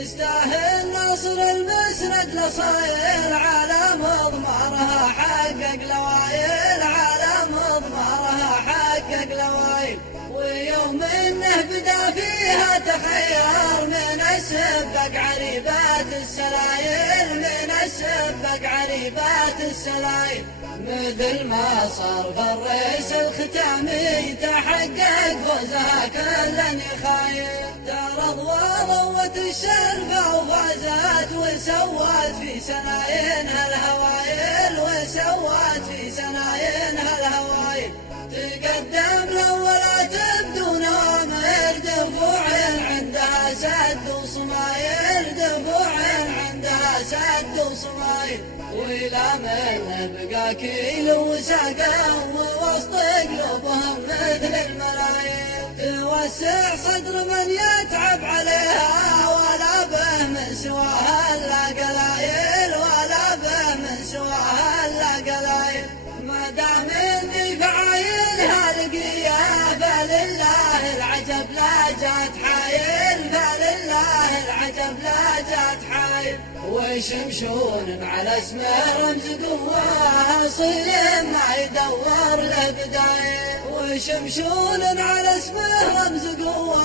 يستاهل نصر المسند لصايل على مضمارها حقق لوايل على مضمارها حقق لوايل. ويوم انه بدا فيها تخير من السبق عريبات السلايل من السبق عريبات السلايل. مثل ما صار في الريس الختامي تحقق فوزها كل يخايل. ترى ضوت الشرفة وفازت وسوت في سناينها الهوايل وسوت في سناينها الهوايل. تقدم الأولى تبدو نوامر دفوع عندها سد وصمايل دفوع عندها سد وصمايل. وإلى من بقى كيل وساقا ووسط قلوبهم مثل الملايين. توسع صدر من يتعب عليها ولا به من سواها إلا قلايل ولا به من سواها إلا قلايل. ما دام اني فعايلها لقيا فلله العجب لا جات حايل فلله العجب لا جات حايل. وشمشون على اسمه رمز قوة أصيل ما يدور له بداية. وشمشون على اسمه رمز قوة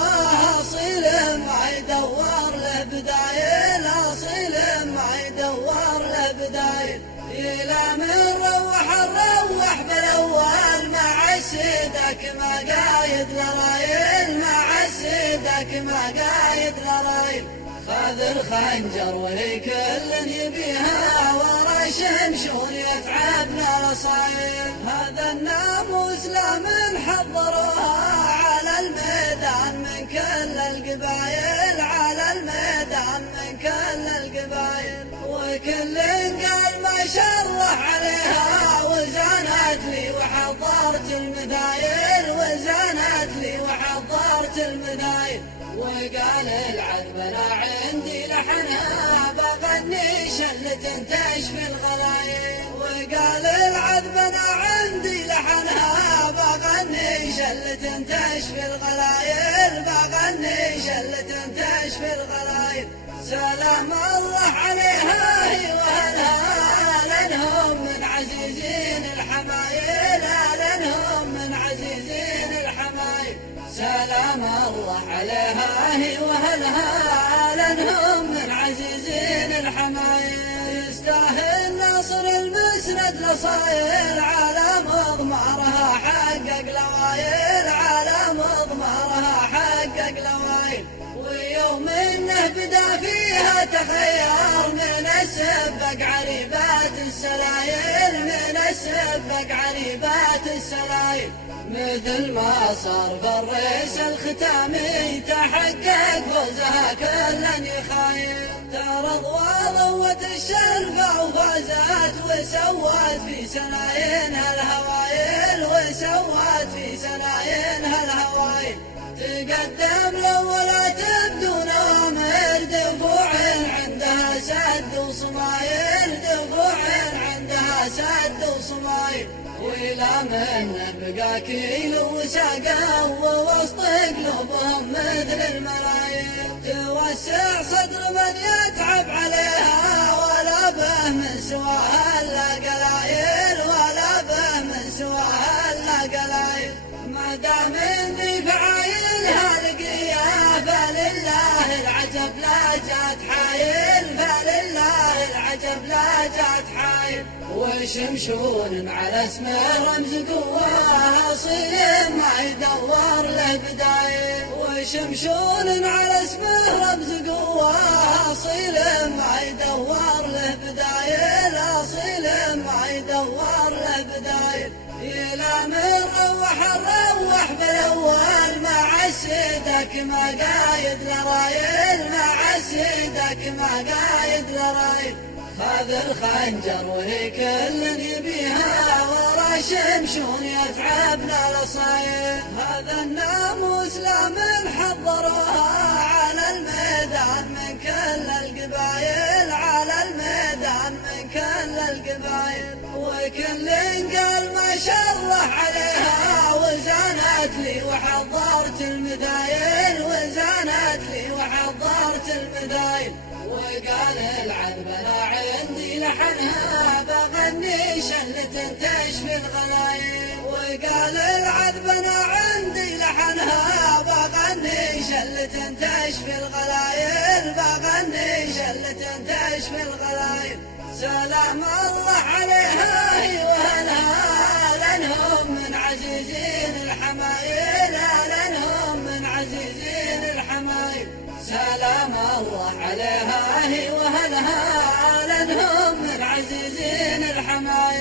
أصيل ما يدور له بداية أصيل ما يدور له بداية. إلى من روح الروح بالأول مع سيدك ما قايد لرايل مع سيدك ما قايد لرايل. خذ الخنجر وهي كل يبيها ورا شمشون يتعبنا رصايل. هذا الناموس لا من حضروها على الميدان من كل القبايل على الميدان من كل القبايل. وكل قال ما شاء الله عليها وزانت لي وحضرت المذايل وزانت لي وحضرت المذايل. وقال العذب لا عندي لحنها بغني شلة تشفي الغلايل. وقال العذب لا عندي لحنها بغني شلة تشفي الغلايل بغني شلة تشفي الغلايل. سلام الله عليها هي واهلها لانهم من عزيزين الحمايل لانهم من عزيزين الحمايل. سلام الله عليها هي واهلها لانهم من عزيزين الحمايل. يستاهل نصر المسند لصايل على مضمارها حقق لوايل على مضمارها حقق لوايل. ويوم انه بدا فيها تخير من السبق عريبات السلايل من السبق عريبات السلايل. مثل ما صار في الريس الختامي تحقق فوزها كل يخايل. ترى ضوت الشرفة وفازت وسوت في سناينها الهوايل وسوت في سناينها الهوايل. تقدم الأولى تبدو نوامر دفوع عندها سد وصمايل دفوع عندها سد وصمايل. وإلى من بقى كيل وساقا ووسط قلوبهم مثل الملايين. توسع صدر من يتعب عليها ولا به من سواها إلا قلايل ولا به من سواها إلا قلايل. ما دام اني فعايلها لقيا فلله العجب لا جات حايل فلله العجب لا جات حايل. وشمشون على اسمه رمز قوة أصيل ما يدور له بداية. وشمشون على اسمه رمز قوة أصيل ما يدور له بداية أصيل ما يدور له بداية. إلى من روح بالأول مع سيدك ما قايد لرايل مع سيدك ما قايد لرايل. خذ الخنجر وهي كل يبيها ورا شمشون يتعبنا لصايل. هذا الناموس لا من حضروها على الميدان من كل القبايل على الميدان من كل القبايل. وكل قال ما شاء الله عليها وزانت لي وحضرت المذايل وزانت لي وحضرت المدايل. وقال العذب انا عندي لحنها بغني شلة تشفي الغلايل. وقال العذب انا عندي لحنها بغني شلة تشفي الغلايل. بغني شلة تشفي الغلايل. سلام الله عليها هي واهلها لانهم من عزيزين الحمايل. لانهم من عزيزين الحمايل. سلام الله عليها هي واهلها لانهم من عزيزين الحمايل.